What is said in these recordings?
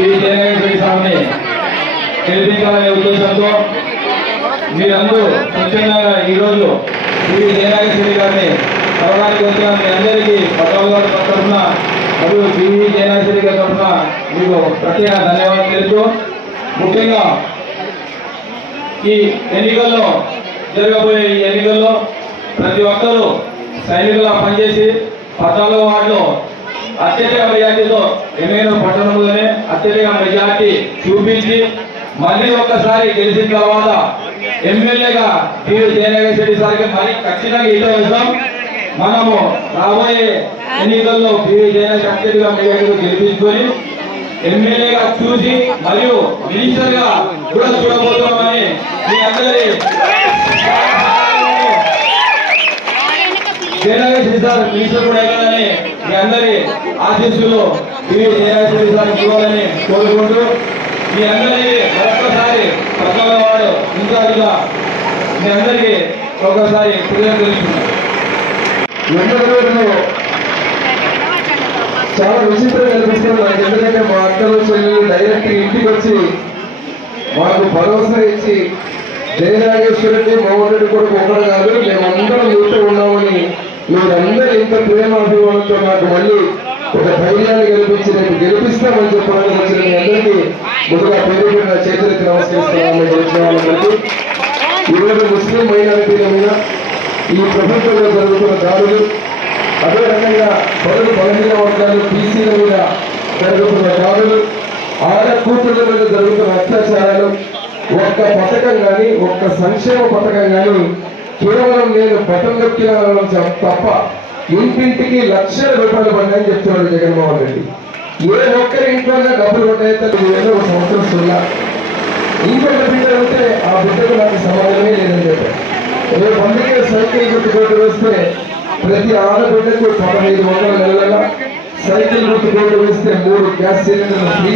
ఈ విజయనగర స్వామిని గెలిపించాలనే ఉద్దేశంతో మీరందరూ స్వచ్ఛందంగా ఈరోజు శ్రీ జయనాగేశ్వరి గారిని కలవడానికి వచ్చిన మీ అందరికీ పట్టాభి గారి తరఫున మరియు జయనాగేశ్వరి గారి తరఫున మీకు ప్రత్యేక ధన్యవాదాలు తెలుపుతూ ముఖ్యంగా ఈ ఎన్నికల్లో జరగబోయే ఈ ఎన్నికల్లో ప్రతి ఒక్కరూ సైనికులా పనిచేసి పద్నాలుగో వార్డులో అత్యధిక మెజార్టీతో ఎమ్మెల్యే పట్టణంలోనే అత్యధిక మెజార్టీ చూపించి మళ్ళీ ఒక్కసారి గెలిచిన తర్వాత ఎమ్మెల్యేగా టీవీ జయనగర్ రెడ్డి సార్కి మళ్ళీ ఖచ్చితంగా ఇటు వేస్తాం. మనము రాబోయే ఎన్నికల్లో టీవీ జయనగర్ అత్యధిక మెజార్టీతో గెలిపించుకొని ఎమ్మెల్యేగా చూసి మరియు మినిస్టర్గా కూడా చూడబోతున్నామని మీ అందరి జయనగర్ సార్ మినిస్టర్ కూడా అయ్యాలని మీ అందరి ఆశీస్సులు టీవీ జయనగర్ సార్ ఇవ్వాలని కోరుకుంటూ మీ అందరికీ మరొకసారి ప్రజల వాడు ఇన్ఛార్జిగా మీ అందరికీ ఒకసారి కృతజ్ఞతలు తెలుపుతున్నాను చాలా విచిత్రం కనిపిస్తుంది నాకు. ఎందుకంటే మా అక్కలు చెల్లెలు డైరెక్ట్ ఇంటికి వచ్చి మాకు భరోసా ఇచ్చి జయనాగేశ్వరుడి మౌనుడి కొడుకు ఒకడు కాదు మేమందరం మీతో ఉన్నామని మీరందరూ ఇంత ప్రేమ అభిమానంతో నాకు మళ్ళీ ఒక ధైర్యాన్ని గెలిపించి రేపు గెలిపిస్తామని చెప్పడానికి వచ్చిన మీ అందరికీ ముందుగా పేరు పెట్టిన చేతులకి నమస్కరిస్తామని ఈరోజు ముస్లిం మైనారిటీల మీద ఈ ప్రభుత్వంలో జరుగుతున్న దాడులు అదే రకంగా పదులు బలహీన వర్గాలు బీసీల మీద జరుగుతున్న దాడులు ఆడ కూతుళ్ళ మీద జరుగుతున్న అత్యాచారాలు ఒక్క పథకం కానీ ఒక్క సంక్షేమ పథకం కానీ కేవలం నేను బటన్ నొక్కిన తప్ప ఇంటింటికి లక్షల రూపాయలు పడ్డాయని చెప్తున్నాడు జగన్మోహన్ రెడ్డి. ఏ ఒక్కరి ఇంట్లో డబ్బులు పడ్డాయి ఏదో ఒక సంవత్సరం సున్నా. ఇంకొక బిడ్డ ఉంటే ఆ బిడ్డకు నాకు సమాధానమే లేదని చెప్పారు. రేపు అందుకే సైకిల్ గుర్తు కోటు వేస్తే ప్రతి ఆడబిడ్డకు పదహైదు వందల నెలల సైకిల్ గుర్తు కోటు వేస్తే మూడు గ్యాస్ సిలిండర్లు ఫ్రీ.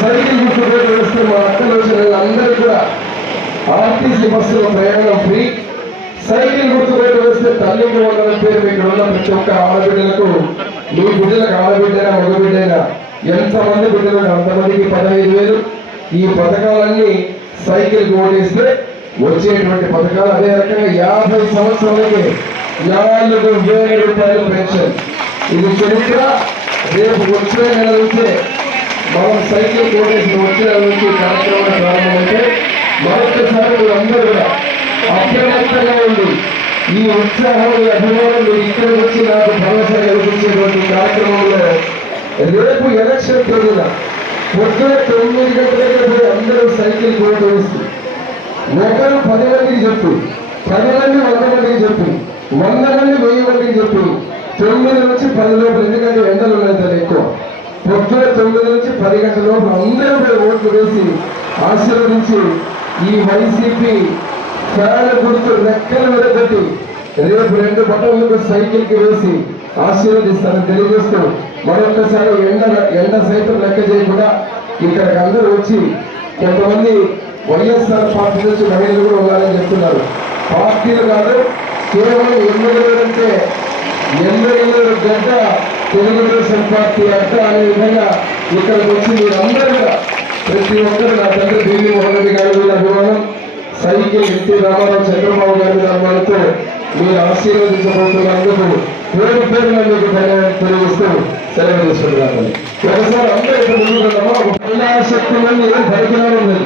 సైకిల్ గుర్తు కోటు వేస్తే మా అక్కలు వచ్చిన అందరూ కూడా ఆర్టీసీ బస్సులో ప్రయాణం ఫ్రీ. సైకిల్ గుర్తు కోటు వస్తే తల్లికి వందల పేరు మీకు ఉన్న ప్రతి ఒక్క ఆడబిడ్డలకు మీ బిడ్డలకు ఆడబిడ్డైనా మగ బిడ్డైనా ఎంతమంది బిడ్డలకు అంతమందికి పదహైదు వేలు. ఈ పథకాలన్నీ సైకిల్ ఓటేస్తే వచ్చేటువంటి పథకాలు అదే రకంగా యాభై సంవత్సరాలకి నాలుగు వేల రూపాయలు పెన్షన్. ఇది చరిత్ర. రేపు వచ్చే నెల నుంచే మనం సైకిల్ ఓటేసిన వచ్చే నెల నుంచి కార్యక్రమం ప్రారంభమైతే మరొకసారి మీరు అందరూ కూడా అప్రమత్తంగా ఉంది. ఈ ఉత్సాహం ఈ అభిమానం మీరు ఇక్కడ వచ్చి నాకు భరోసా కల్పించేటువంటి కార్యక్రమంలో రేపు ఎలక్షన్ తేదీన పొద్దున తొమ్మిది గంటలకు అందరూ సైకిల్ పోటీ వేసి ఒకరు పది మందికి చెప్పు పది మంది వంద మందికి చెప్పు వంద మంది వెయ్యి మందికి చెప్పు. తొమ్మిది నుంచి పది లోపు ఎందుకంటే ఎండలు ఉన్నాయి చాలా ఎక్కువ. పొద్దున తొమ్మిది నుంచి పది గంటల లోపు అందరూ కూడా ఓట్లు వేసి ఆశీర్వదించి ఈ వైసీపీ ఫ్యాన్ గుర్తు రెక్కలు విడగొట్టి రేపు రెండు బటన్లకు సైకిల్కి వేసి ఆశీర్వదిస్తారని తెలియజేస్తూ మరొకసారి ఎండ ఎండ సైతం లెక్క చేయకుండా ఇక్కడికి అందరూ వచ్చి కొంతమంది వైఎస్ఆర్ పార్టీ నుంచి మహిళలు కూడా ఉన్నారని చెప్తున్నారు. పార్టీలు కాదు కేవలం ఎమ్మెల్యేలు అంటే ఎమ్మెల్యేలు గడ్డ తెలుగుదేశం పార్టీ అడ్డ అనే విధంగా ఇక్కడికి వచ్చి మీరందరూ కూడా ప్రతి ఒక్కరు నా తండ్రి ఢిల్లీ మోహన్ రెడ్డి గారి మీద ఎన్టీ రామారావు చంద్రబాబు గారి నామాలతో మీరు ఆశీర్వదించబోతున్నందుకు పేరు పేరున మీకు తెలియజేస్తూ సెలవు తీసుకుంటున్నాను ఒకసారి అందరూ ఇక్కడ ముందుకు వెళ్దామా? ఒక మహిళా శక్తి మంది పరిజ్ఞానం ఉంది